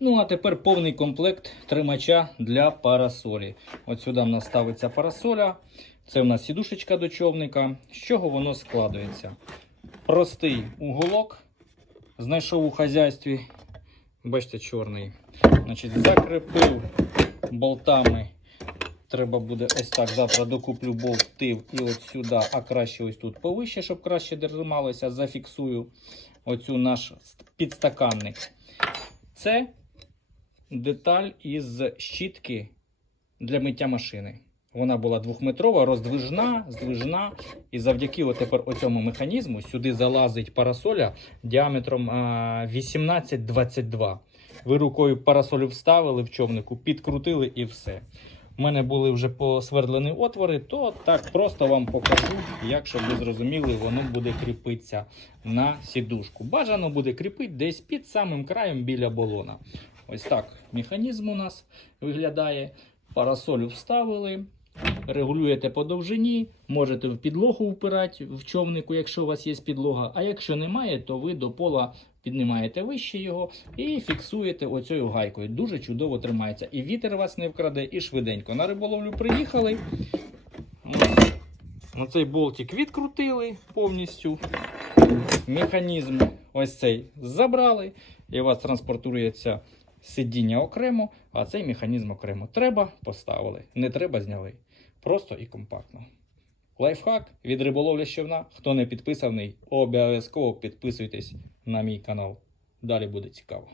Ну, а тепер повний комплект тримача для парасолі. От сюди в нас ставиться парасоля. Це в нас сідушечка до човника. З чого воно складається? Простий уголок. Знайшов у хазяйстві. Бачите, чорний. Значить, закріпив болтами. Треба буде ось так. Завтра докуплю болтів і от сюди, а краще ось тут повище, щоб краще трималося. Зафіксую оцю наш підстаканник. Це деталь із щітки для миття машини. Вона була двохметрова, роздвижна, здвижна. І завдяки тепер оцьому механізму сюди залазить парасоля діаметром а, 18-22. Ви рукою парасолю вставили в човнику, підкрутили і все. У мене були вже посвердлені отвори, то так просто вам покажу, як щоб ви зрозуміли, воно буде кріпитися на сідушку. Бажано буде кріпити десь під самим краєм біля балона. Ось так механізм у нас виглядає. Парасолю вставили, регулюєте по довжині, можете в підлогу впирати в човнику, якщо у вас є підлога. А якщо немає, то ви до пола піднімаєте вище його і фіксуєте оцею гайкою. Дуже чудово тримається. І вітер вас не вкраде, і швиденько. На риболовлю приїхали. На цей болтик відкрутили повністю. Механізм ось цей забрали, і у вас транспортується сидіння окремо, а цей механізм окремо. Треба поставили, не треба зняли. Просто і компактно. Лайфхак від риболовля щовна. Хто не підписаний, обов'язково підписуйтесь на мій канал. Далі буде цікаво.